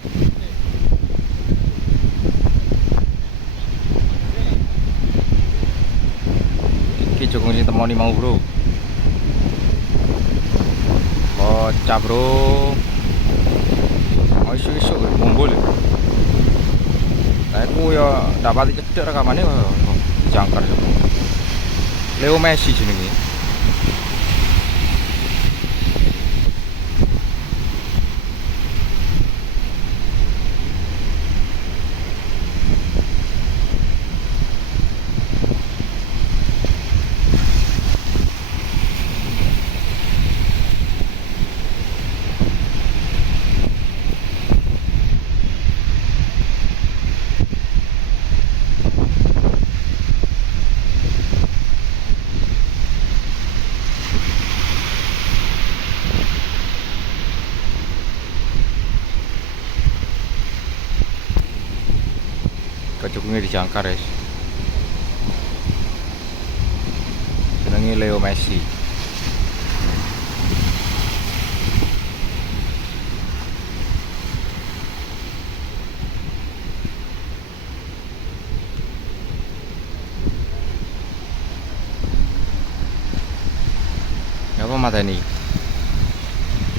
Iki Jogong sing temoni mau, Bro. Bocah, Bro. Oh, isu-isu mumbul. Lah aku ya dapati cedek rekamane kok jangkar yo. Leo Messi jenenge. Kejungnya di jangkar ya. Jenenge Leo Messi. Ya apa mateni?